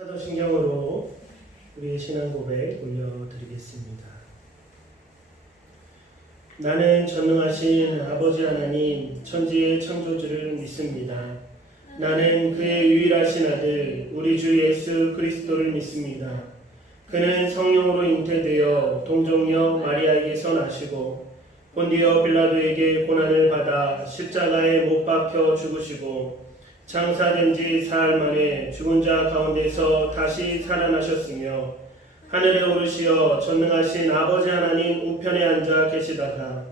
사도신경으로 우리의 신앙 고백 올려드리겠습니다. 나는 전능하신 아버지 하나님 천지의 창조주를 믿습니다. 나는 그의 유일하신 아들 우리 주 예수 그리스도를 믿습니다. 그는 성령으로 잉태되어 동정녀 마리아에게서 나시고 본디오 빌라도에게 고난을 받아 십자가에 못 박혀 죽으시고 장사된 지 사흘 만에 죽은 자 가운데서 다시 살아나셨으며 하늘에 오르시어 전능하신 아버지 하나님 우편에 앉아 계시다가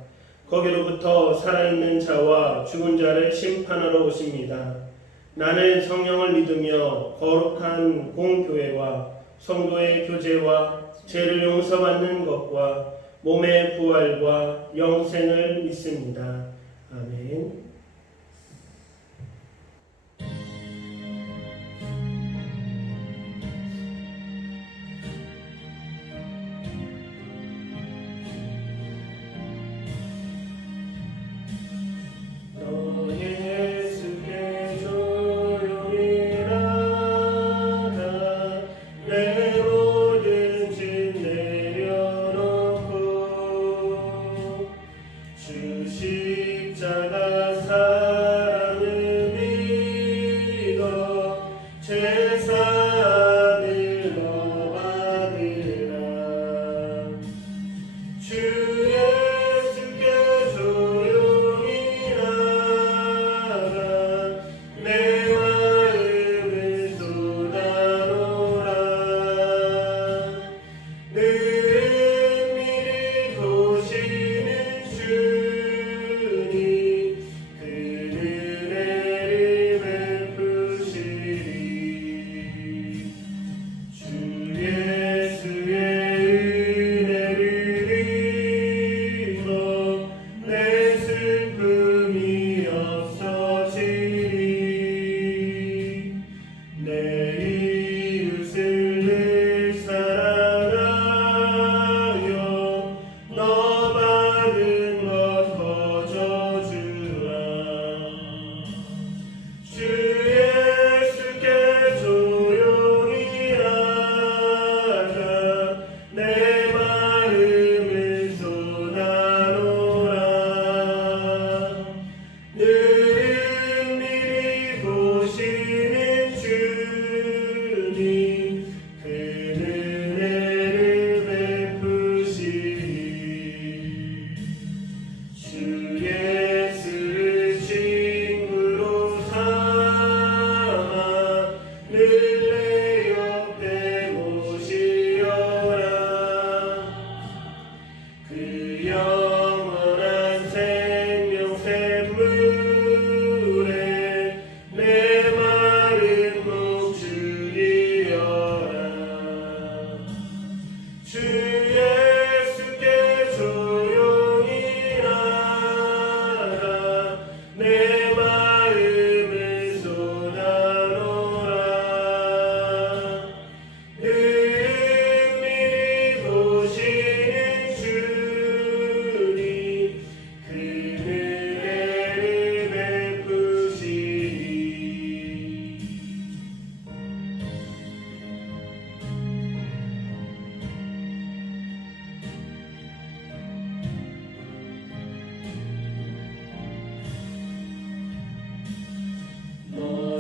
거기로부터 살아있는 자와 죽은 자를 심판하러 오십니다. 나는 성령을 믿으며 거룩한 공교회와 성도의 교제와 죄를 용서받는 것과 몸의 부활과 영생을 믿습니다. 아멘.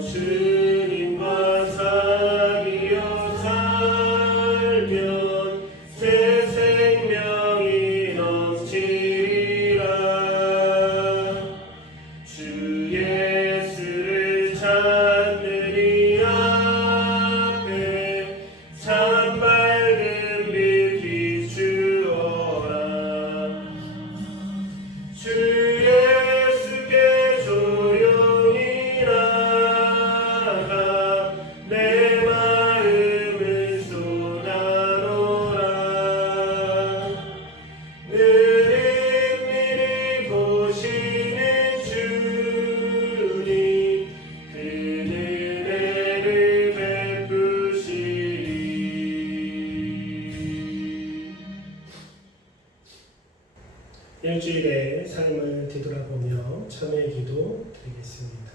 주님과 사귀어 살면 새 생명이 넘치리라. 주 예수를 찾는 이 앞에 참 밝은 빛 비추어라. 주 일주일의 삶을 뒤돌아보며 참회 기도 드리겠습니다.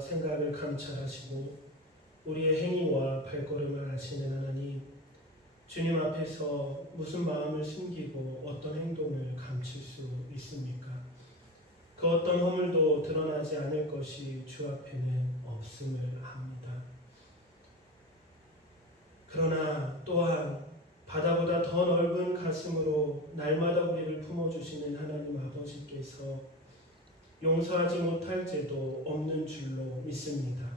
생각을 감찰하시고 우리의 행위와 발걸음을 아시는 하나님, 주님 앞에서 무슨 마음을 숨기고 어떤 행동을 감출 수 있습니까? 그 어떤 허물도 드러나지 않을 것이 주 앞에는 없음을 압니다. 그러나 또한 바다보다 더 넓은 가슴으로 날마다 우리를 품어주시는 하나님 아버지께서 용서하지 못할 죄도 없는 줄로 믿습니다.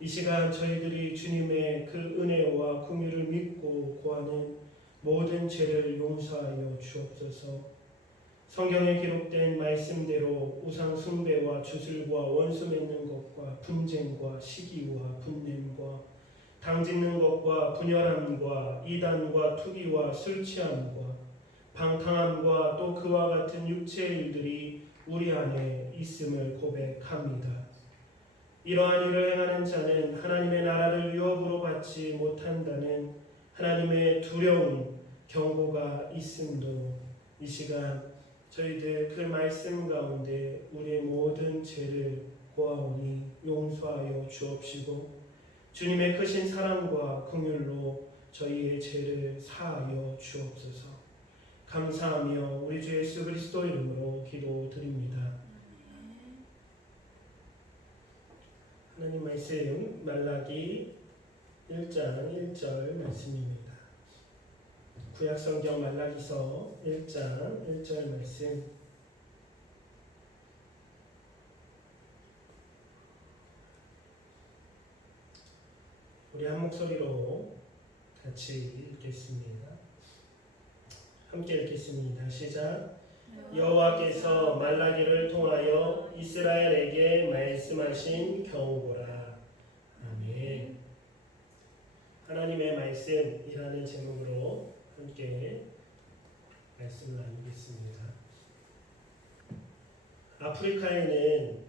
이 시간 저희들이 주님의 그 은혜와 긍휼을 믿고 구하는 모든 죄를 용서하여 주옵소서. 성경에 기록된 말씀대로 우상 숭배와 주술과 원수 맺는 것과 분쟁과 시기와 분냄과 당짓는 것과 분열함과 이단과 투기와 술 취함과 방탕함과 또 그와 같은 육체의 일들이 우리 안에 있음을 고백합니다. 이러한 일을 행하는 자는 하나님의 나라를 유업으로 받지 못한다는 하나님의 두려운 경고가 있음도 이 시간 저희들 그 말씀 가운데 우리의 모든 죄를 고아오니 용서하여 주옵시고 주님의 크신 사랑과 긍휼로 저희의 죄를 사하여 주옵소서. 감사하며 우리 주 예수 그리스도 이름으로 기도드립니다. 하나님 말씀 말라기 1장 1절 말씀입니다. 구약성경 말라기서 1장 1절 말씀, 우리 한 목소리로 같이 읽겠습니다. 함께 읽겠습니다. 시작. 여호와께서 말라기를 통하여 이스라엘에게 말씀하신 경고라. 아멘. 하나님의 말씀이라는 제목으로 함께 말씀을 나누겠습니다. 아프리카에는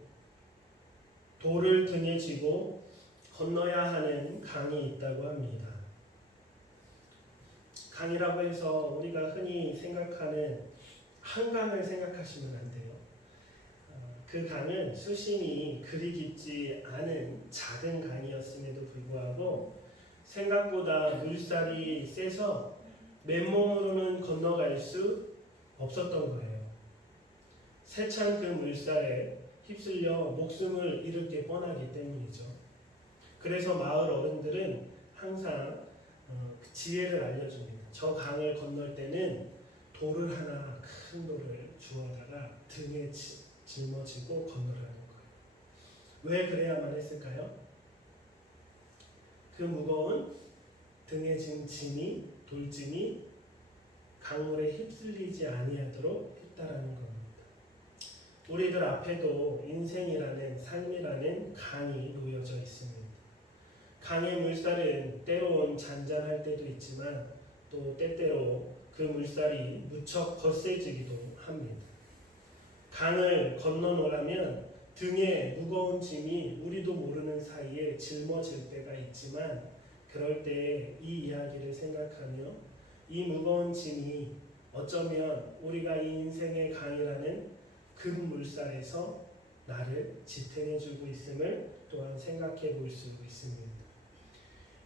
돌을 등에 지고 건너야 하는 강이 있다고 합니다. 강이라고 해서 우리가 흔히 생각하는 한강을 생각하시면 안 돼요. 그 강은 수심이 그리 깊지 않은 작은 강이었음에도 불구하고 생각보다 물살이 세서 맨몸으로는 건너갈 수 없었던 거예요. 세찬 그 물살에 휩쓸려 목숨을 잃을 게 뻔하기 때문이죠. 그래서 마을 어른들은 항상 지혜를 알려줍니다. 저 강을 건널 때는 돌을 하나, 큰 돌을 주워다가 등에 짊어지고 건너라는 거예요. 왜 그래야만 했을까요? 그 무거운 등에 진 짐이, 돌짐이 강물에 휩쓸리지 아니하도록 했다라는 겁니다. 우리들 앞에도 인생이라는, 삶이라는 강이 놓여져 있습니다. 강의 물살은 때로는 잔잔할 때도 있지만 또 때때로 그 물살이 무척 거세지기도 합니다. 강을 건너놓으려면 등에 무거운 짐이 우리도 모르는 사이에 짊어질 때가 있지만 그럴 때 이 이야기를 생각하며 이 무거운 짐이 어쩌면 우리가 이 인생의 강이라는 큰 물살에서 나를 지탱해주고 있음을 또한 생각해 볼 수 있습니다.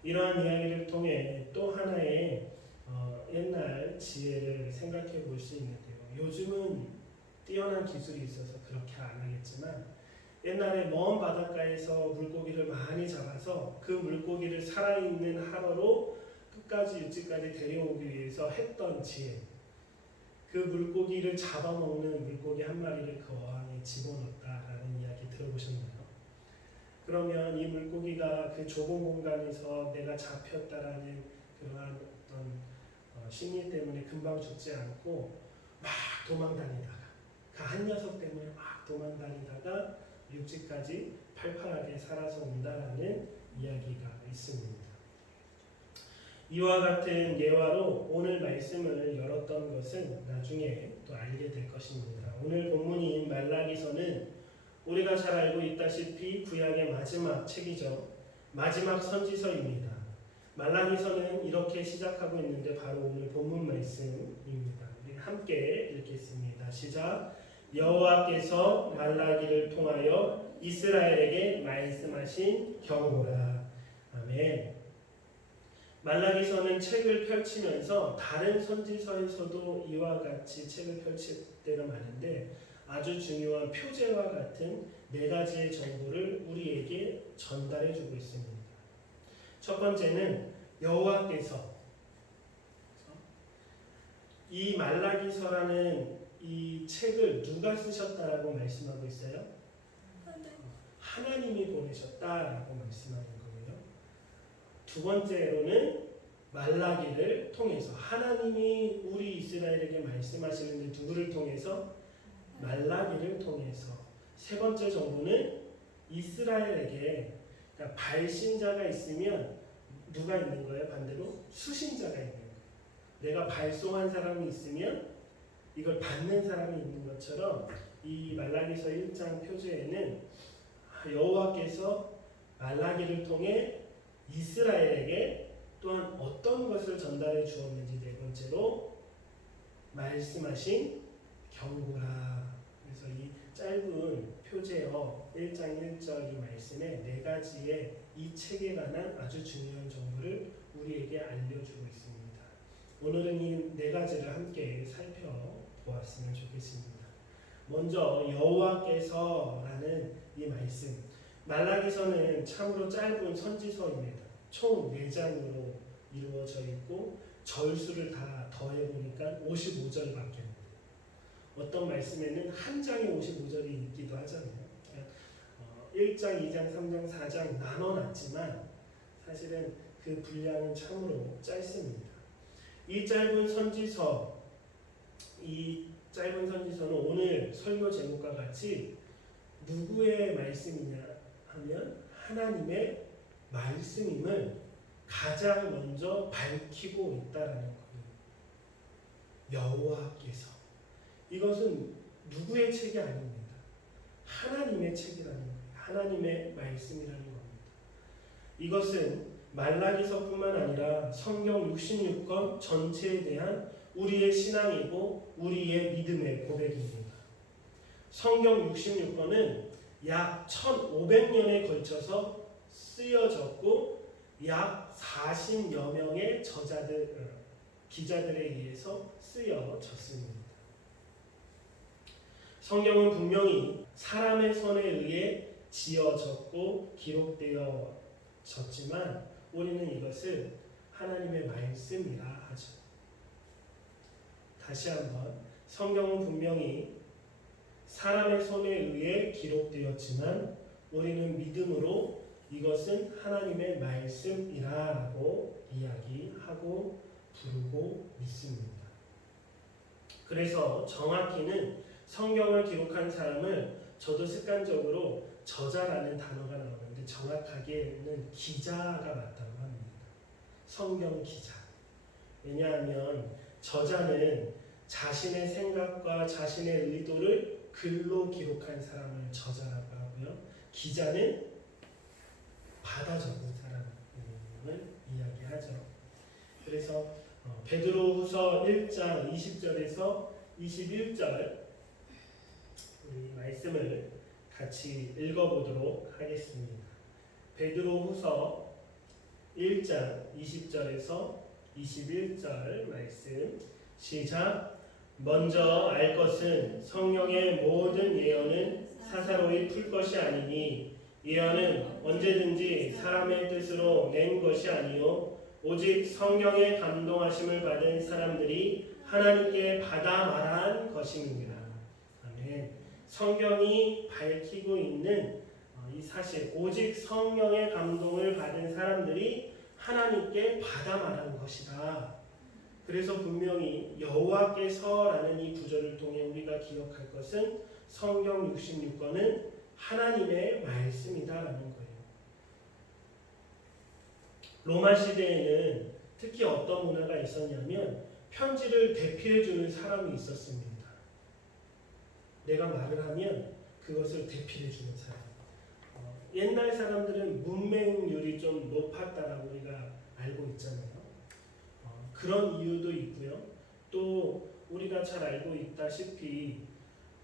이러한 이야기를 통해 또 하나의 옛날 지혜를 생각해 볼 수 있는데요. 요즘은 뛰어난 기술이 있어서 그렇게 안 하겠지만 옛날에 먼 바닷가에서 물고기를 많이 잡아서 그 물고기를 살아있는 하루로 끝까지 육지까지 데려오기 위해서 했던 지혜, 그 물고기를 잡아먹는 물고기 한 마리를 그 어항에 집어넣었다라는 이야기 들어보셨나요? 그러면 이 물고기가 그 좁은 공간에서 내가 잡혔다라는 그러한 어떤 심리 때문에 금방 죽지 않고 막 도망다니다가 그 한 녀석 때문에 막 도망다니다가 육지까지 팔팔하게 살아서 온다라는 이야기가 있습니다. 이와 같은 예화로 오늘 말씀을 열었던 것은 나중에 또 알게 될 것입니다. 오늘 본문인 말라기서는 우리가 잘 알고 있다시피 구약의 마지막 책이죠. 마지막 선지서입니다. 말라기서는 이렇게 시작하고 있는데 바로 오늘 본문 말씀입니다. 우리 함께 읽겠습니다. 시작. 여호와께서 말라기를 통하여 이스라엘에게 말씀하신 경고라. 아멘. 말라기서는 책을 펼치면서 다른 선지서에서도 이와 같이 책을 펼칠 때가 많은데 아주 중요한 표제와 같은 네 가지의 정보를 우리에게 전달해 주고 있습니다. 첫 번째는 여호와께서 이 말라기서라는 이 책을 누가 쓰셨다라고 말씀하고 있어요? 하나님이 보내셨다라고 말씀하는 거예요. 두 번째로는 말라기를 통해서 하나님이 우리 이스라엘에게 말씀하시는데 누구를 통해서? 말라기를 통해서. 세 번째 정보는 이스라엘에게 그러니까 발신자가 있으면 누가 있는 거예요? 반대로 수신자가 있는 거예요. 내가 발송한 사람이 있으면 이걸 받는 사람이 있는 것처럼 이 말라기서 1장 표제에는 여호와께서 말라기를 통해 이스라엘에게 또한 어떤 것을 전달해 주었는지 네 번째로 말씀하신 경고라. 그래서 이 짧은 표제어 1장 1절 이 말씀에 네 가지의 이 책에 관한 아주 중요한 정보를 우리에게 알려주고 있습니다. 오늘은 이 네 가지를 함께 살펴보았으면 좋겠습니다. 먼저 여호와께서라는 이 말씀, 말라기서는 참으로 짧은 선지서입니다. 총 4장으로 이루어져 있고 절수를 다 더해보니까 55절밖에 없어요. 어떤 말씀에는 한 장에 55절이 있기도 하잖아요. 1장, 2장, 3장, 4장 나눠놨지만 사실은 그 분량은 참으로 짧습니다. 이 짧은 선지서는 오늘 설교 제목과 같이 누구의 말씀이냐 하면 하나님의 말씀임을 가장 먼저 밝히고 있다라는 거예요. 여호와께서. 이것은 누구의 책이 아닙니다. 하나님의 책이라는 거예요. 하나님의 말씀이라는 겁니다. 이것은 말라기서뿐만 아니라 성경 66권 전체에 대한 우리의 신앙이고 우리의 믿음의 고백입니다. 성경 66권은 약 1500년에 걸쳐서 쓰여졌고 약 40여 명의 기자들에 의해서 쓰여졌습니다. 성경은 분명히 사람의 손에 의해 지어졌고 기록되어졌지만 우리는 이것을 하나님의 말씀이라 하죠. 다시 한번, 성경은 분명히 사람의 손에 의해 기록되었지만 우리는 믿음으로 이것은 하나님의 말씀이라고 이야기하고 부르고 믿습니다. 그래서 정확히는 성경을 기록한 사람을 저도 습관적으로 저자라는 단어가 나오는데 정확하게는 기자가 맞다고 합니다. 성경 기자. 왜냐하면 저자는 자신의 생각과 자신의 의도를 글로 기록한 사람을 저자라고 하고요. 기자는 받아 적은 사람을 이야기하죠. 그래서 베드로후서 1장 20절에서 21절 우리 말씀을 같이 읽어보도록 하겠습니다. 베드로후서 1장 20절에서 21절 말씀 시작. 먼저 알 것은 성령의 모든 예언은 사사로이 풀 것이 아니니 예언은 언제든지 사람의 뜻으로 낸 것이 아니요 오직 성령의 감동하심을 받은 사람들이 하나님께 받아 말한 것입니다. 아멘. 성경이 밝히고 있는 이 사실, 오직 성령의 감동을 받은 사람들이 하나님께 받아 말한 것이다. 그래서 분명히 여호와께서라는 이 구절을 통해 우리가 기억할 것은 성경 66권은 하나님의 말씀이다라는 거예요. 로마 시대에는 특히 어떤 문화가 있었냐면 편지를 대필해주는 사람이 있었습니다. 내가 말을 하면 그것을 대필해주는 사람. 옛날 사람들은 문맹률이 좀 높았다라고 우리가 알고 있잖아요. 그런 이유도 있고요. 또 우리가 잘 알고 있다시피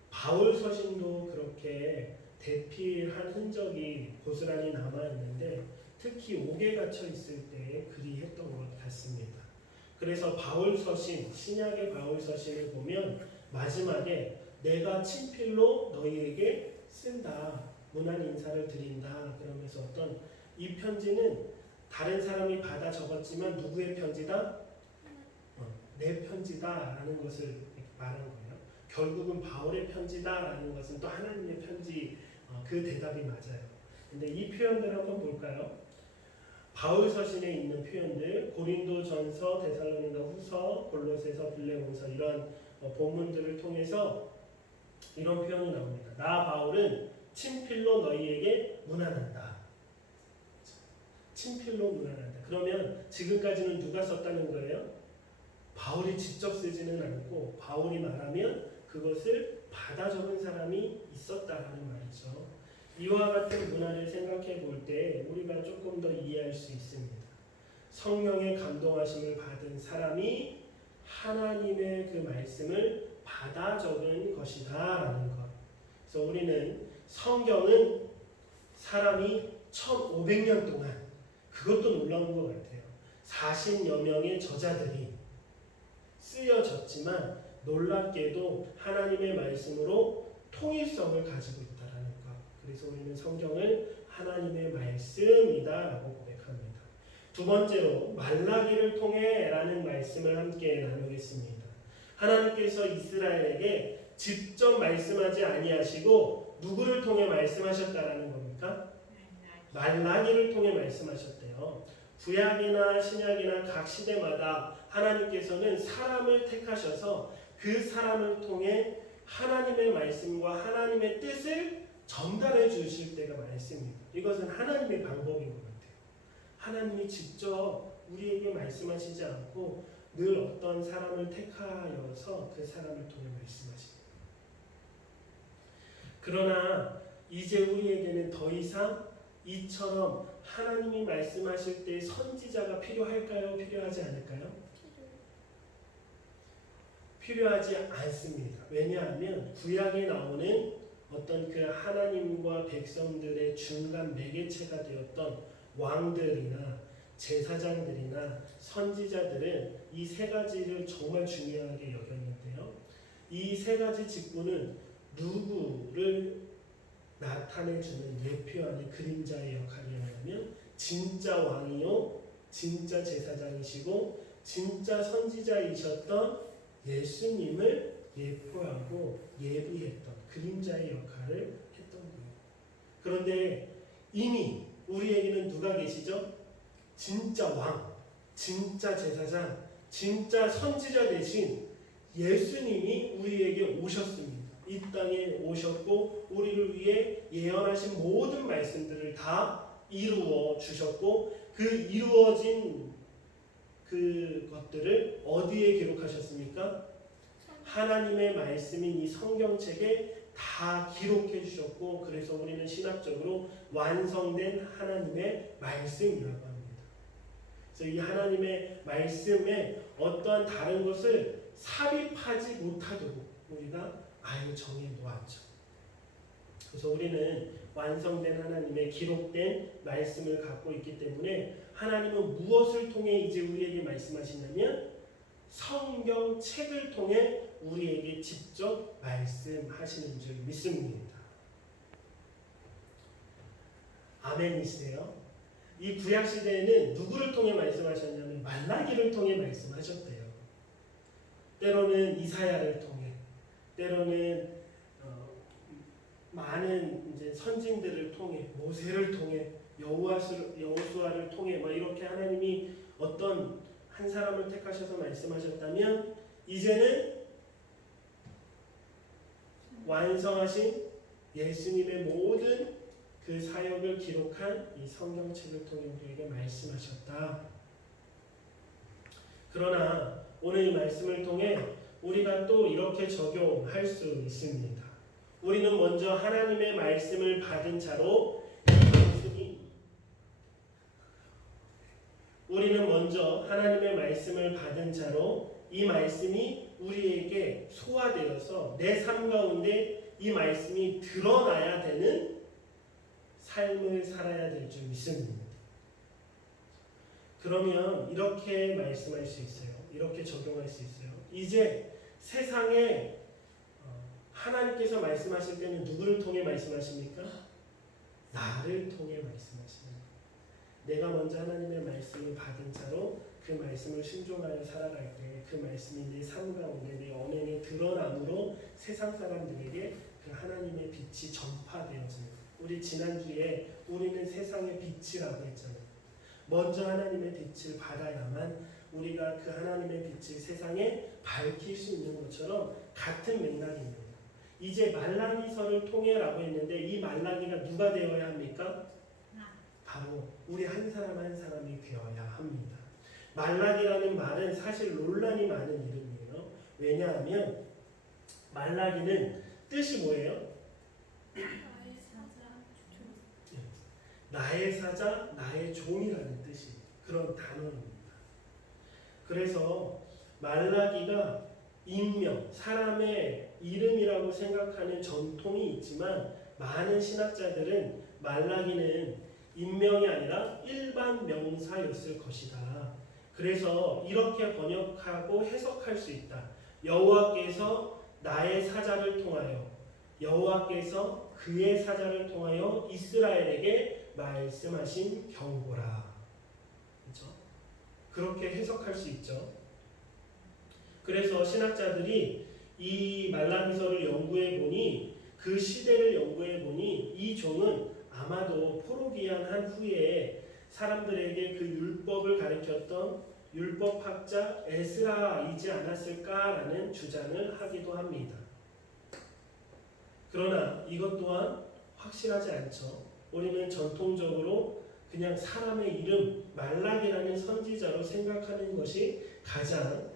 바울 서신도 그렇게 대피한 흔적이 고스란히 남아 있는데 특히 옥에 갇혀 있을 때 그리했던 것 같습니다. 그래서 바울 서신, 신약의 바울 서신을 보면 마지막에 내가 친필로 너희에게 쓴다, 문안 인사를 드린다 그러면서 어떤 이 편지는 다른 사람이 받아 적었지만 누구의 편지다? 내 편지다라는 것을 말한 거예요. 결국은 바울의 편지다라는 것은 또 하나님의 편지, 그 대답이 맞아요. 근데 이 표현들 한번 볼까요? 바울 서신에 있는 표현들, 고린도전서, 데살로니가 후서, 골로새서, 빌레몬서 이런 본문들을 통해서 이런 표현이 나옵니다. 나 바울은 친필로 너희에게 문안한다. 친필로 문안한다. 그러면 지금까지는 누가 썼다는 거예요? 바울이 직접 쓰지는 않고 바울이 말하면 그것을 받아 적은 사람이 있었다라는 말이죠. 이와 같은 문화를 생각해 볼 때 우리가 조금 더 이해할 수 있습니다. 성령의 감동하심을 받은 사람이 하나님의 그 말씀을 받아 적은 것이다라는 것. 그래서 우리는 성경은 사람이 1500년 동안, 그것도 놀라운 것 같아요. 40여 명의 저자들이 쓰여졌지만 놀랍게도 하나님의 말씀으로 통일성을 가지고 있다라는 것. 그래서 우리는 성경을 하나님의 말씀이다라고 고백합니다. 두 번째로 말라기를 통해 라는 말씀을 함께 나누겠습니다. 하나님께서 이스라엘에게 직접 말씀하지 아니하시고 누구를 통해 말씀하셨다라는 겁니까? 말라기를 통해 말씀하셨대요. 구약이나 신약이나 각 시대마다 하나님께서는 사람을 택하셔서 그 사람을 통해 하나님의 말씀과 하나님의 뜻을 전달해 주실 때가 많습니다. 이것은 하나님의 방법인 것 같아요. 하나님이 직접 우리에게 말씀하시지 않고 늘 어떤 사람을 택하여서 그 사람을 통해 말씀하십니다. 그러나 이제 우리에게는 더 이상 이처럼 하나님이 말씀하실 때 선지자가 필요할까요? 필요하지 않을까요? 필요하지 않습니다. 왜냐하면 구약에 나오는 어떤 그 하나님과 백성들의 중간 매개체가 되었던 왕들이나 제사장들이나 선지자들은 이 세 가지를 정말 중요하게 여겼는데요. 이 세 가지 직분은 누구를 나타내주는 예표하는 그림자의 역할이냐면 진짜 왕이요, 진짜 제사장이시고 진짜 선지자이셨던 예수님을 예표하고 예비했던 그림자의 역할을 했던 거예요. 그런데 이미 우리에게는 누가 계시죠? 진짜 왕, 진짜 제사장, 진짜 선지자 되신 예수님이 우리에게 오셨습니다. 이 땅에 오셨고 우리를 위해 예언하신 모든 말씀들을 다 이루어 주셨고 그 이루어진 그 것들을 어디에 기록하셨습니까? 하나님의 말씀인 이 성경책에 다 기록해 주셨고 그래서 우리는 신학적으로 완성된 하나님의 말씀이라고 합니다. 그래서 이 하나님의 말씀에 어떠한 다른 것을 삽입하지 못하도록 우리가 아예 정해 놓았죠. 그래서 우리는 완성된 하나님의 기록된 말씀을 갖고 있기 때문에 하나님은 무엇을 통해 이제 우리에게 말씀하시냐면 성경책을 통해 우리에게 직접 말씀하시는 줄 믿습니다. 아멘이세요? 이 구약시대에는 누구를 통해 말씀하셨냐면 말라기를 통해 말씀하셨대요. 때로는 이사야를 통해, 때로는 많은 이제 선진들을 통해, 모세를 통해, 여호수아를 통해 이렇게 하나님이 어떤 한 사람을 택하셔서 말씀하셨다면 이제는 완성하신 예수님의 모든 그 사역을 기록한 이 성경책을 통해 우리에게 말씀하셨다. 그러나 오늘 이 말씀을 통해 우리가 또 이렇게 적용할 수 있습니다. 우리는 먼저 하나님의 말씀을 받은 자로 이 말씀이 우리에게 소화되어서 내 삶 가운데 이 말씀이 드러나야 되는 삶을 살아야 될 줄 믿습니다. 그러면 이렇게 말씀할 수 있어요. 이렇게 적용할 수 있어요. 이제 세상에 하나님께서 말씀하실 때는 누구를 통해 말씀하십니까? 나를 통해 말씀하십니다. 내가 먼저 하나님의 말씀을 받은 자로 그 말씀을 순종하여 살아갈 때 그 말씀이 내 삶 가운데 내 언행에 드러남으로 세상 사람들에게 그 하나님의 빛이 전파되어집니다. 우리 지난주에 우리는 세상의 빛이라고 했잖아요. 먼저 하나님의 빛을 받아야만 우리가 그 하나님의 빛을 세상에 밝힐 수 있는 것처럼 같은 맥락입니다. 이제 말라기서를 통해라고 했는데 이 말라기가 누가 되어야 합니까? 바로 우리 한 사람 한 사람이 되어야 합니다. 말라기라는 말은 사실 논란이 많은 이름이에요. 왜냐하면 말라기는 뜻이 뭐예요? 나의 사자, 나의 종이라는 뜻이 그런 단어입니다. 그래서 말라기가 인명, 사람의 이름이라고 생각하는 전통이 있지만 많은 신학자들은 말라기는 인명이 아니라 일반 명사였을 것이다. 그래서 이렇게 번역하고 해석할 수 있다. 여호와께서 나의 사자를 통하여 여호와께서 그의 사자를 통하여 이스라엘에게 말씀하신 경고라. 그렇죠? 그렇게 해석할 수 있죠. 그래서 신학자들이 이 말라기서를 연구해 보니 그 시대를 연구해 보니 이 종은 아마도 포로기한한 후에 사람들에게 그 율법을 가르쳤던 율법학자 에스라이지 않았을까라는 주장을 하기도 합니다. 그러나 이것 또한 확실하지 않죠. 우리는 전통적으로 그냥 사람의 이름 말락이라는 선지자로 생각하는 것이 가장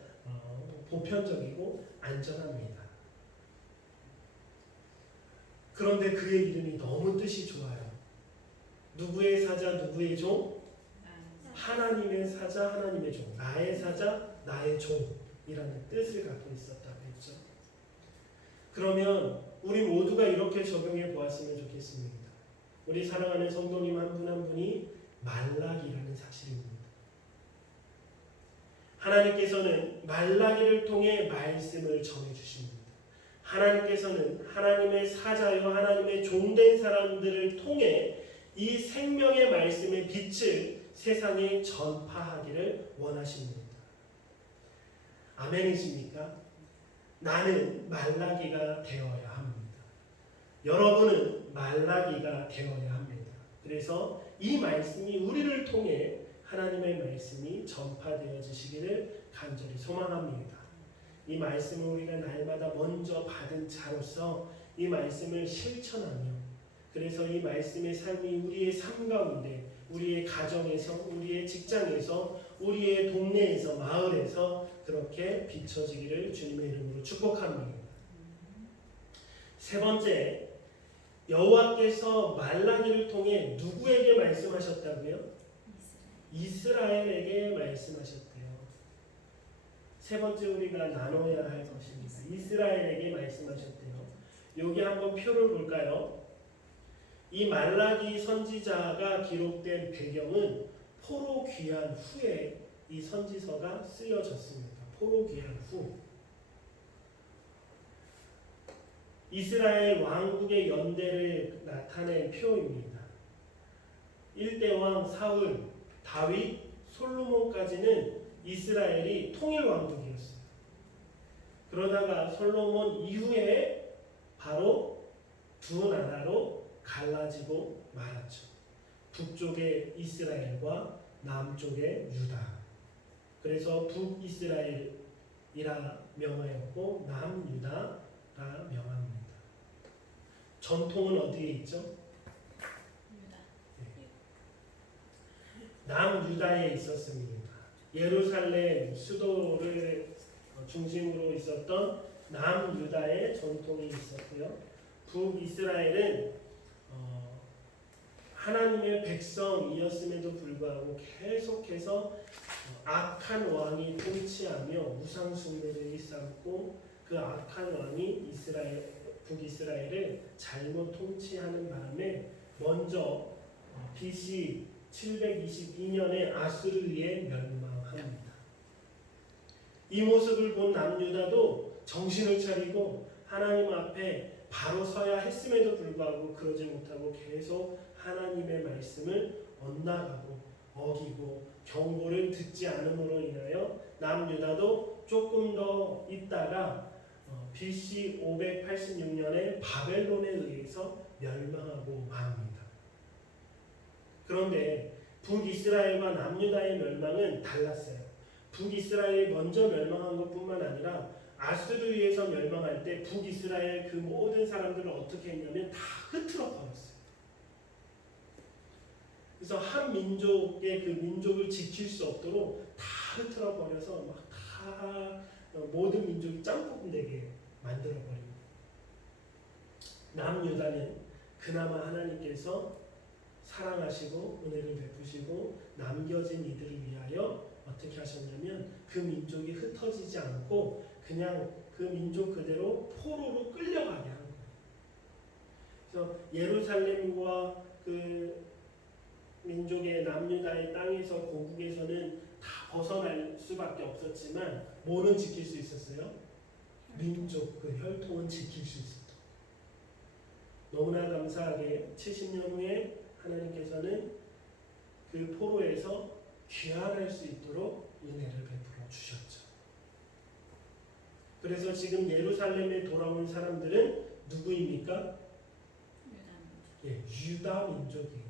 보편적이고 안전합니다. 그런데 그의 이름이 너무 뜻이 좋아요. 누구의 사자, 누구의 종? 하나님의 사자, 하나님의 종. 나의 사자, 나의 종이라는 뜻을 갖고 있었다고 했죠. 그러면 우리 모두가 이렇게 적용해 보았으면 좋겠습니다. 우리 사랑하는 성도님 한 분 한 분이 말라기라는 사실입니다. 하나님께서는 말라기를 통해 말씀을 전해주십니다. 하나님께서는 하나님의 사자여 하나님의 종된 사람들을 통해 이 생명의 말씀의 빛을 세상에 전파하기를 원하십니다. 아멘이십니까? 나는 말라기가 되어야 합니다. 여러분은 말라기가 되어야 합니다. 그래서 이 말씀이 우리를 통해 하나님의 말씀이 전파되어지시기를 간절히 소망합니다. 이 말씀을 우리가 날마다 먼저 받은 자로서 이 말씀을 실천하며 그래서 이 말씀의 삶이 우리의 삶 가운데 우리의 가정에서 우리의 직장에서 우리의 동네에서 마을에서 그렇게 비춰지기를 주님의 이름으로 축복합니다. 세 번째, 여호와께서 말라기를 통해 누구에게 말씀하셨다고요? 이스라엘에게 말씀하셨대요. 세 번째 우리가 나눠야 할 것입니다. 이스라엘에게 말씀하셨대요. 여기 한번 표를 볼까요? 이 말라기 선지자가 기록된 배경은 포로 귀환 후에 이 선지서가 쓰여졌습니다. 포로 귀환 후. 이스라엘 왕국의 연대를 나타낸 표입니다. 1대 왕 사울, 다윗, 솔로몬까지는 이스라엘이 통일 왕국이었어요. 그러다가 솔로몬 이후에 바로 두 나라로 갈라지고 말았죠. 북쪽의 이스라엘과 남쪽의 유다. 그래서 북이스라엘이라 명하였고 남유다라 명합니다. 전통은 어디에 있죠? 남유다에 있었습니다. 예루살렘 수도를 중심으로 있었던 남유다의 전통이 있었고요. 북이스라엘은 하나님의 백성이었음에도 불구하고 계속해서 악한 왕이 통치하며 우상 숭배를 일삼고 그 악한 왕이 북이스라엘을 잘못 통치하는 바람에 먼저 BC 722년에 아수르에 멸망합니다. 이 모습을 본 남유다도 정신을 차리고 하나님 앞에 바로 서야 했음에도 불구하고 그러지 못하고 계속 하나님의 말씀을 엇나가고 어기고 경고를 듣지 않음으로 인하여 남유다도 조금 더 있다가 BC 586년에 바벨론에 의해서 멸망하고 맙니다. 그런데 북이스라엘과 남유다의 멸망은 달랐어요. 북이스라엘이 먼저 멸망한 것뿐만 아니라 아수르에서 멸망할 때 북이스라엘 그 모든 사람들을 어떻게 했냐면 다 흩트러 버렸어요. 그래서 한 민족의 그 민족을 지킬 수 없도록 다 흩트러 버려서 막 다 모든 민족이 짬뽕 되게 만들어 버립니다. 남유다는 그나마 하나님께서 사랑하시고 은혜를 베푸시고 남겨진 이들을 위하여 어떻게 하셨냐면 그 민족이 흩어지지 않고 그냥 그 민족 그대로 포로로 끌려가게 한 거예요. 그래서 예루살렘과 그 민족의 남유다의 땅에서 고국에서는 다 벗어날 수밖에 없었지만 뭐는 지킬 수 있었어요? 민족 그 혈통은 지킬 수 있었다. 너무나 감사하게 70년 후에 하나님께서는 그 포로에서 귀환할 수 있도록 은혜를 베풀어 주셨죠. 그래서 지금 예루살렘에 돌아온 사람들은 누구입니까? 유다 민족이에요.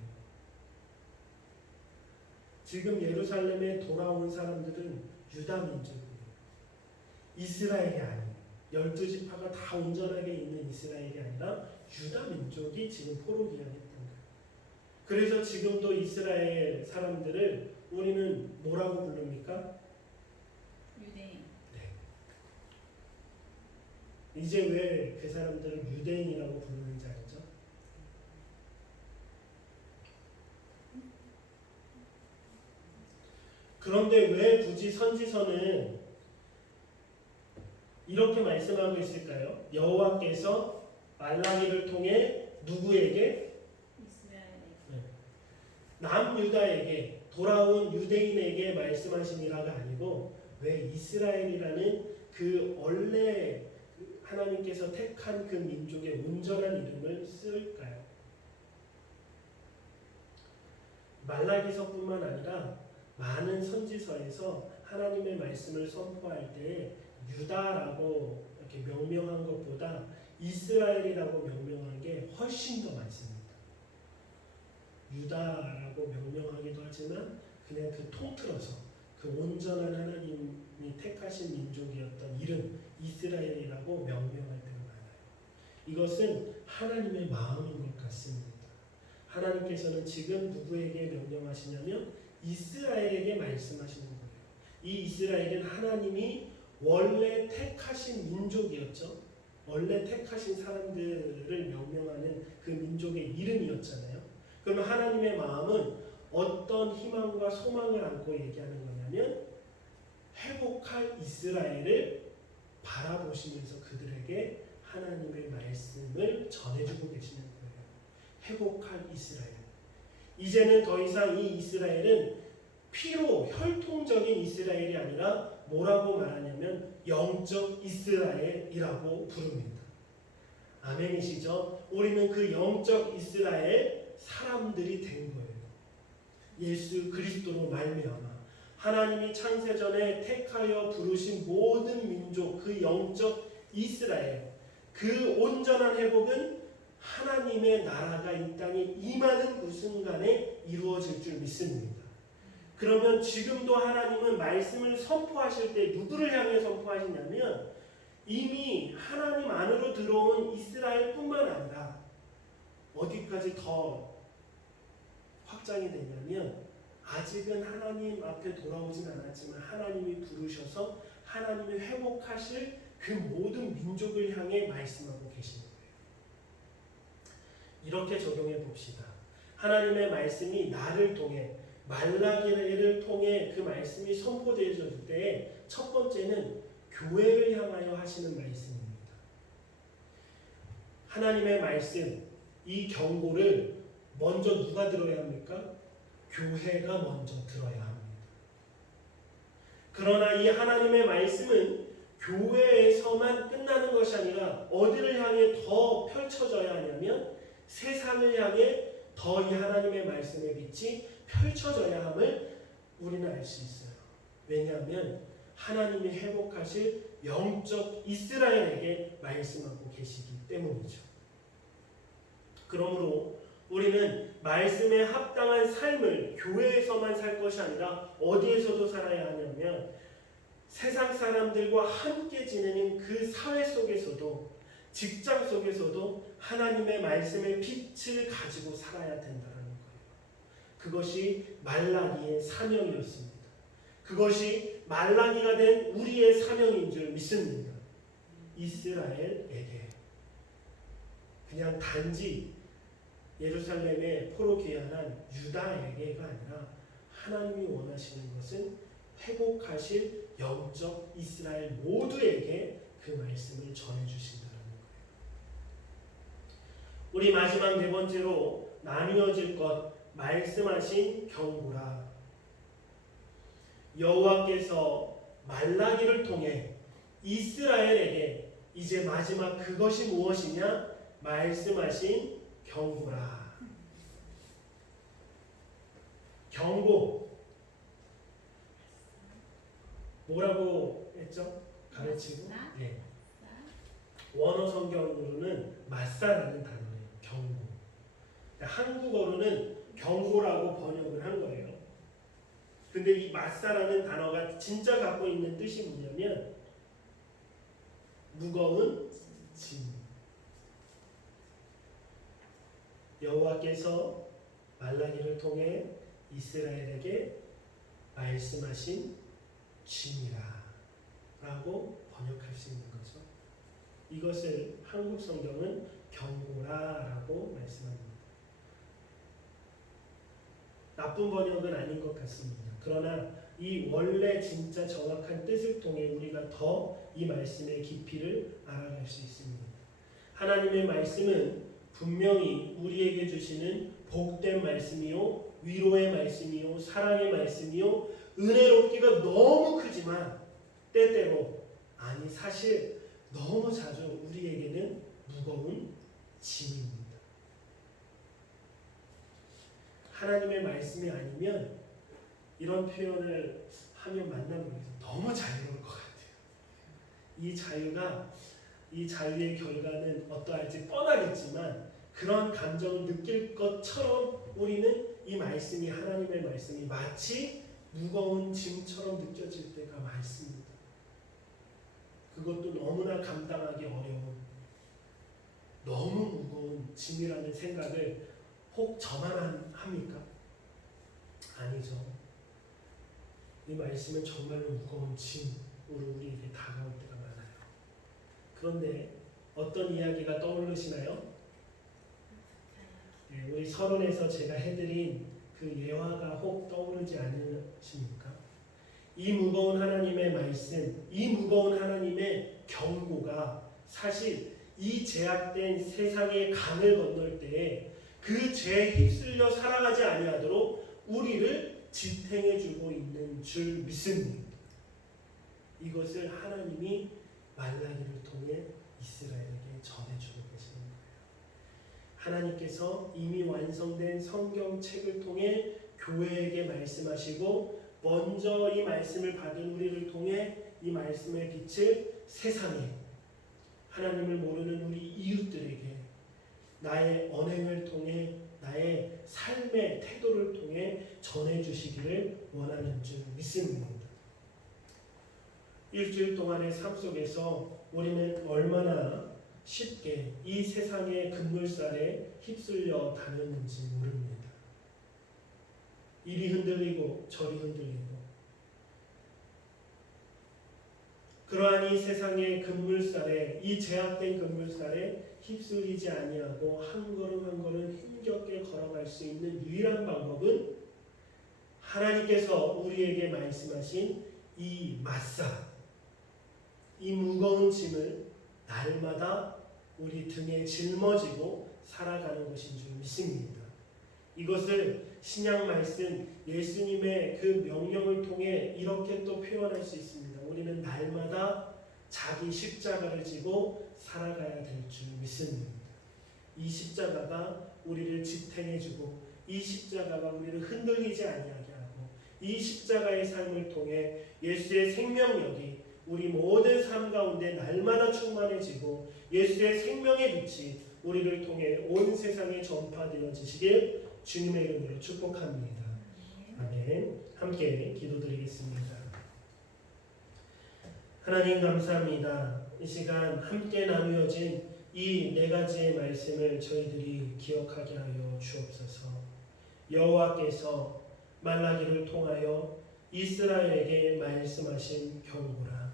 지금 예루살렘에 돌아온 사람들은 유다 민족이에요. 이스라엘이 아니에요. 12지파가 다 온전하게 있는 이스라엘이 아니라 유다 민족이 지금 포로 귀환했던 거예요. 그래서 지금도 이스라엘 사람들을 우리는 뭐라고 부릅니까? 유대인. 네. 이제 왜 그 사람들을 유대인이라고 부르는지 알죠? 그런데 왜 굳이 선지서는 이렇게 말씀하고 있을까요? 여호와께서 말라기를 통해 누구에게? 이스라엘에게. 남유다에게 돌아온 유대인에게 말씀하시니라가 아니고 왜 이스라엘이라는 그 원래 하나님께서 택한 그 민족의 온전한 이름을 쓸까요? 말라기서뿐만 아니라 많은 선지서에서 하나님의 말씀을 선포할 때 유다라고 이렇게 명명한 것보다 이스라엘이라고 명명한 게 훨씬 더 많습니다. 유다라고 명명하기도 하지만 그냥 그 통틀어서 그 온전한 하나님이 택하신 민족이었던 이름 이스라엘이라고 명명할 때가 많아요. 이것은 하나님의 마음인 것 같습니다. 하나님께서는 지금 누구에게 명령하시냐면 이스라엘에게 말씀하시는 거예요. 이 이스라엘은 하나님이 원래 택하신 민족이었죠. 원래 택하신 사람들을 명명하는 그 민족의 이름이었잖아요. 그러면 하나님의 마음은 어떤 희망과 소망을 안고 얘기하는 거냐면 회복할 이스라엘을 바라보시면서 그들에게 하나님의 말씀을 전해주고 계시는 거예요. 회복할 이스라엘. 이제는 더 이상 이 이스라엘은 피로 혈통적인 이스라엘이 아니라 뭐라고 말하냐면 영적 이스라엘이라고 부릅니다. 아멘이시죠? 우리는 그 영적 이스라엘 사람들이 된 거예요. 예수 그리스도로 말미암아 하나님이 창세전에 택하여 부르신 모든 민족 그 영적 이스라엘 그 온전한 회복은 하나님의 나라가 이 땅에 임하는 그 순간에 이루어질 줄 믿습니다. 그러면 지금도 하나님은 말씀을 선포하실 때 누구를 향해 선포하시냐면 이미 하나님 안으로 들어온 이스라엘뿐만 아니라 어디까지 더 확장이 되냐면 아직은 하나님 앞에 돌아오진 않았지만 하나님이 부르셔서 하나님이 회복하실 그 모든 민족을 향해 말씀하고 계시는 거예요. 이렇게 적용해 봅시다. 하나님의 말씀이 나를 통해 말라기를 통해 그 말씀이 선포되어질 때 첫 번째는 교회를 향하여 하시는 말씀입니다. 하나님의 말씀, 이 경고를 먼저 누가 들어야 합니까? 교회가 먼저 들어야 합니다. 그러나 이 하나님의 말씀은 교회에서만 끝나는 것이 아니라 어디를 향해 더 펼쳐져야 하냐면 세상을 향해 더 이 하나님의 말씀의 빛이 펼쳐져야 함을 우리는 알 수 있어요. 왜냐하면 하나님이 회복하실 영적 이스라엘에게 말씀하고 계시기 때문이죠. 그러므로 우리는 말씀에 합당한 삶을 교회에서만 살 것이 아니라 어디에서도 살아야 하냐면 세상 사람들과 함께 지내는 그 사회 속에서도 직장 속에서도 하나님의 말씀의 빛을 가지고 살아야 된다는 거예요. 그것이 말라기의 사명이었습니다. 그것이 말라기가 된 우리의 사명인 줄 믿습니다. 이스라엘에게 그냥 단지 예루살렘에 포로 귀환한 유다에게가 아니라 하나님이 원하시는 것은 회복하실 영적 이스라엘 모두에게 그 말씀을 전해주신다는 거예요. 우리 마지막 네 번째로 나뉘어질 것 말씀하신 경고라. 여호와께서 말라기를 통해 이스라엘에게 이제 마지막 그것이 무엇이냐? 말씀하신 경고라. 경고. 뭐라고 했죠? 가르치고. 네. 원어 성경으로는 맞사라는 단어예요. 경고. 한국어로는 경고라고 번역을 한 거예요. 근데 이 맞사라는 단어가 진짜 갖고 있는 뜻이 뭐냐면 무거운 짐. 여호와께서 말라기를 통해 이스라엘에게 말씀하신 짐이라 라고 번역할 수 있는 거죠. 이것을 한국 성경은 경고라라고 말씀합니다. 나쁜 번역은 아닌 것 같습니다. 그러나 이 원래 진짜 정확한 뜻을 통해 우리가 더 이 말씀의 깊이를 알아갈 수 있습니다. 하나님의 말씀은 분명히 우리에게 주시는 복된 말씀이요, 위로의 말씀이요, 사랑의 말씀이요, 은혜롭기가 너무 크지만 때때로 아니 사실 너무 자주 우리에게는 무거운 짐입니다. 하나님의 말씀이 아니면 이런 표현을 하면 만나보면서 너무 자유로울 것 같아요. 이 자유의 결과는 어떠할지 뻔하겠지만 그런 감정을 느낄 것처럼 우리는 이 말씀이 하나님의 말씀이 마치 무거운 짐처럼 느껴질 때가 많습니다. 그것도 너무나 감당하기 어려운 너무 무거운 짐이라는 생각을 혹 저만 합니까? 아니죠. 이 말씀은 정말로 무거운 짐으로 우리에게 다가올 때가 많아요. 그런데 어떤 이야기가 떠오르시나요? 네, 우리 서론에서 제가 해드린 그 예화가 혹 떠오르지 않으십니까? 이 무거운 하나님의 말씀, 이 무거운 하나님의 경고가 사실 이 제약된 세상의 강을 건널 때에 그 죄에 휩쓸려 살아가지 아니하도록 우리를 지탱해주고 있는 줄 믿습니다. 이것을 하나님이 말라기를 통해 이스라엘에게 전해주고 계시는 거예요. 하나님께서 이미 완성된 성경책을 통해 교회에게 말씀하시고 먼저 이 말씀을 받은 우리를 통해 이 말씀의 빛을 세상에 하나님을 모르는 우리 이웃들에게 나의 언행을 통해 나의 삶의 태도를 통해 전해주시기를 원하는 줄 믿습니다. 일주일 동안의 삶 속에서 우리는 얼마나 쉽게 이 세상의 급물살에 휩쓸려 다녔는지 모릅니다. 이리 흔들리고 저리 흔들리고 그러한 이 세상의 급물살에 이 제약된 급물살에 휩쓸리지 아니하고 한 걸음 한 걸음 힘겹게 걸어갈 수 있는 유일한 방법은 하나님께서 우리에게 말씀하신 이 맞사, 이 무거운 짐을 날마다 우리 등에 짊어지고 살아가는 것인 줄 믿습니다. 이것을 신약 말씀 예수님의 그 명령을 통해 이렇게 또 표현할 수 있습니다. 우리는 날마다 자기 십자가를 지고 살아가야 될 줄 믿습니다. 이 십자가가 우리를 지탱해주고 이 십자가가 우리를 흔들리지 아니하게 하고 이 십자가의 삶을 통해 예수의 생명력이 우리 모든 삶 가운데 날마다 충만해지고 예수의 생명의 빛이 우리를 통해 온 세상에 전파되어지시길 주님의 이름으로 축복합니다. 아멘. 함께 기도드리겠습니다. 하나님 감사합니다. 이 시간 함께 나누어진 이 네 가지의 말씀을 저희들이 기억하게 하여 주옵소서. 여호와께서 말라기를 통하여 이스라엘에게 말씀하신 경고라.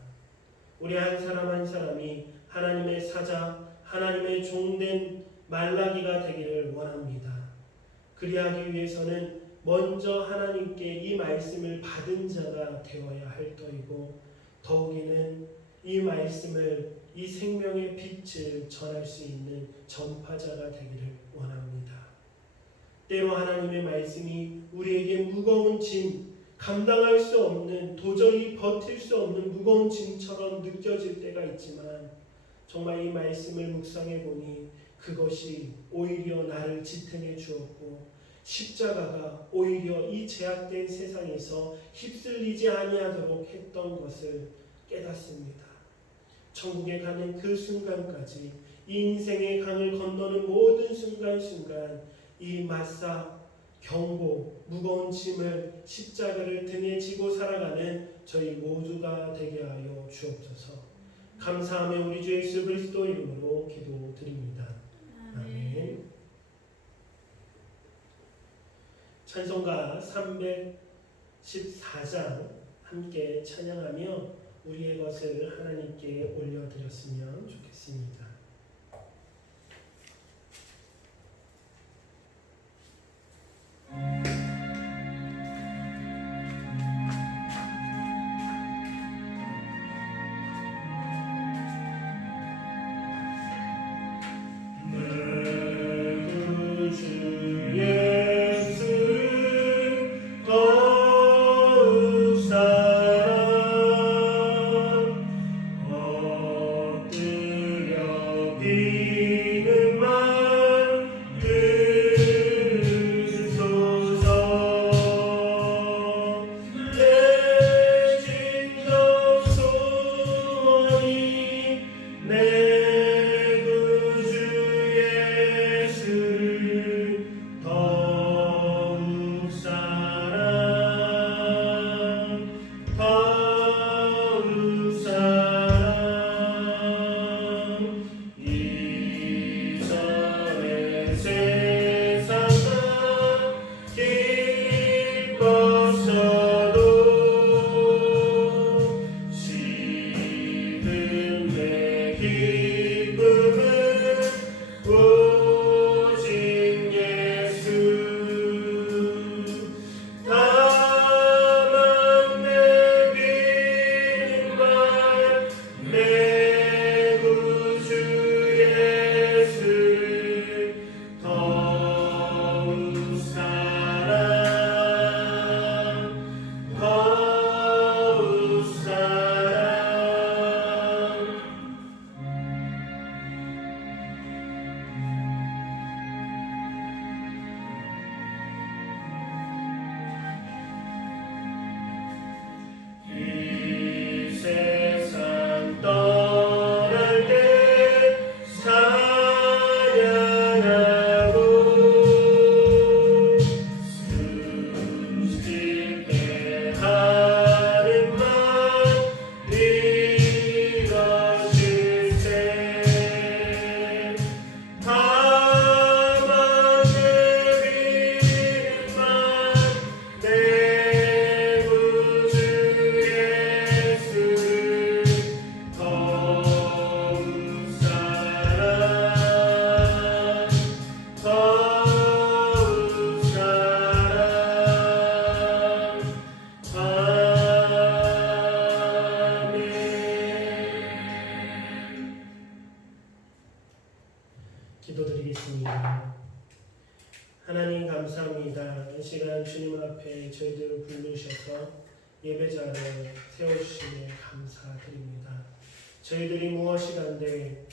우리 한 사람 한 사람이 하나님의 사자, 하나님의 종된 말라기가 되기를 원합니다. 그리하기 위해서는 먼저 하나님께 이 말씀을 받은 자가 되어야 할 터이고 더욱이는 이 말씀을 이 생명의 빛을 전할 수 있는 전파자가 되기를 원합니다. 때로 하나님의 말씀이 우리에게 무거운 짐, 감당할 수 없는, 도저히 버틸 수 없는 무거운 짐처럼 느껴질 때가 있지만 정말 이 말씀을 묵상해 보니 그것이 오히려 나를 지탱해 주었고 십자가가 오히려 이 제약된 세상에서 휩쓸리지 아니하도록 했던 것을 깨닫습니다. 천국에 가는 그 순간까지 이 인생의 강을 건너는 모든 순간순간 이 맞사, 경고, 무거운 짐을 십자가를 등에 지고 살아가는 저희 모두가 되게 하여 주옵소서. 감사하며 우리 주 예수 그리스도 이름으로 기도드립니다. 아멘. 찬송가 314장 함께 찬양하며 우리의 것을 하나님께 올려드렸으면 좋겠습니다. 비는 만 들소서 주님 앞에 저희들을 부르셔서 예배자를 세워주시니 감사드립니다. 저희들이 무엇이간데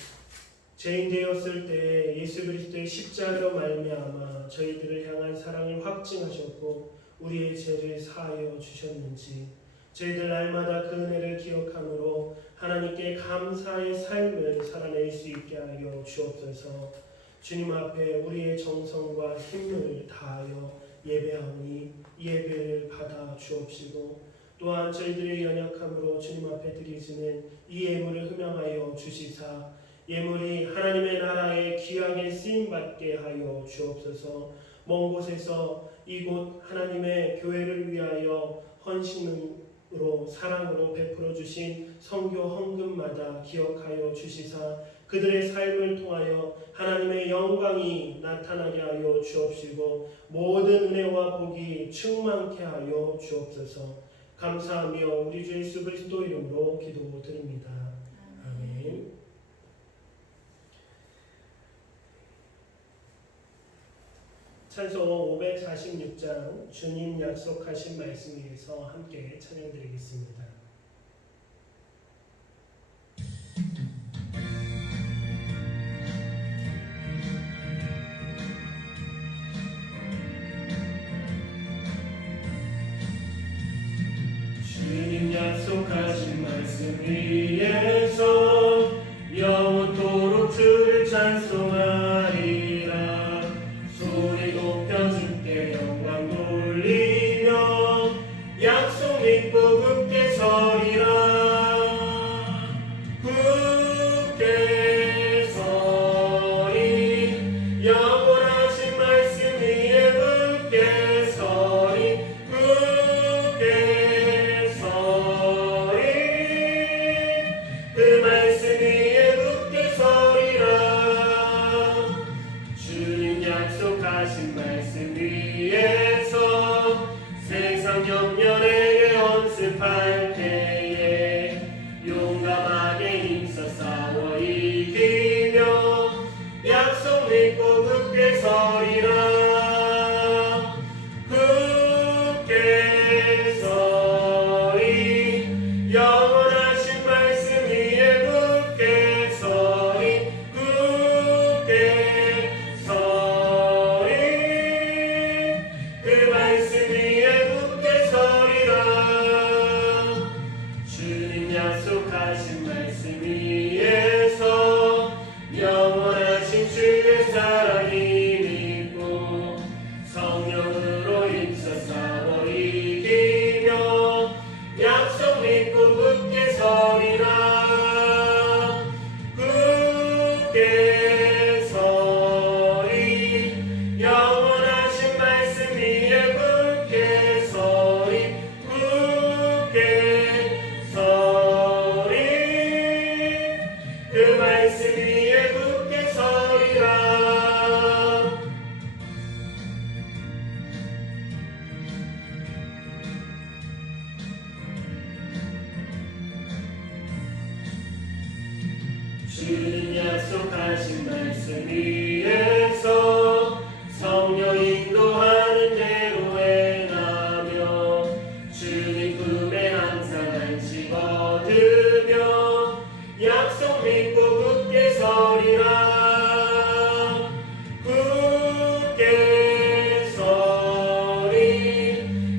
죄인 되었을 때 예수 그리스도의 십자가로 말미암아 저희들을 향한 사랑을 확증하셨고 우리의 죄를 사하여 주셨는지 저희들 날마다 그 은혜를 기억함으로 하나님께 감사의 삶을 살아낼 수 있게 하여 주옵소서. 주님 앞에 우리의 정성과 힘을 다하여 예배하오니 이 예배를 받아 주옵시고 또한 저희들의 연약함으로 주님 앞에 드리지는 이 예물을 흠양하여 주시사 예물이 하나님의 나라에 귀하게 쓰임받게 하여 주옵소서. 먼 곳에서 이곳 하나님의 교회를 위하여 헌신으로 사랑으로 베풀어 주신 선교 헌금마다 기억하여 주시사 그들의 삶을 통하여 하나님의 영광이 나타나게 하여 주옵시고 모든 은혜와 복이 충만케 하여 주옵소서. 감사하며 우리 주 예수 그리스도 이름으로 기도드립니다. 아멘. 찬송 546장 주님 약속하신 말씀 위에서 함께 찬양드리겠습니다. 주님 약속하신 말씀 위에서 영원토록 주를 찬송하리라. 소리 높여 주께 영광 돌리며 약속 믿고 굳게 서리라. 굳게 서리 영원하신 말씀 위에 굳게 서리 굳게 서리 그 말씀 위에 굳게 서리라. 주님 약속하신 말씀 위에서 세상 염려에게 연습할 때에 용감하게 힘써 싸워 이기며 약속 믿고 굳게 서리라. 굳게 서리 영원하신 말씀 위에 굳게 서리 굳게 서리 그 말씀 위에 굳게 서리라. 주님 약속하신 말씀 위에서 영원하신 주의 사랑이 믿고 성령으로 힘써 싸워 이기며 약속 믿고 굳게 서리라. 굳게 서리 영원하신 말씀 위에 굳게 서리 굳게 서리 그 말씀 위에 굳게 서리라. 주님 약속하신 말씀 위에서 성령 인도하는 대로 행하며 주님 품에 항상 안식 얻으며 약속 믿고 굳게 서리라. 굳게 서리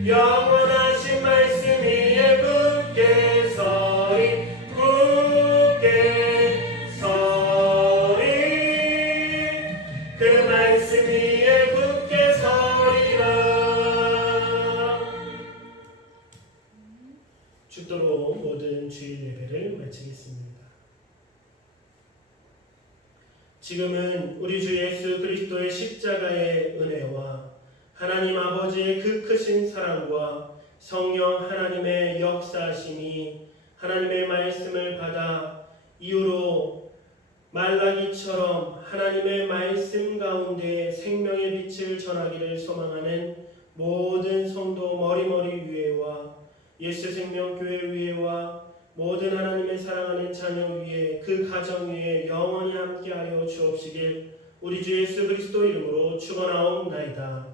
영원하신 말씀 위에 굳게 서리 굳게 서리 그 말씀 위에 굳게 서리라. 죽도록 모든 주일 예배를 마치겠습니다. 지금은 우리 주 예수 그리스도의 십자가의 은혜와 하나님 아버지의 그 크신 사랑과 성령 하나님의 역사하심이 하나님의 말씀을 받아 이후로 말라기처럼 하나님의 말씀 가운데 생명의 빛을 전하기를 소망하는 모든 성도 머리머리 위에와 예수 생명교회 위에와 모든 하나님의 사랑하는 자녀 위에 그 가정 위에 영원히 함께하여 주옵시길 우리 주 예수 그리스도 이름으로 축원하옵나이다.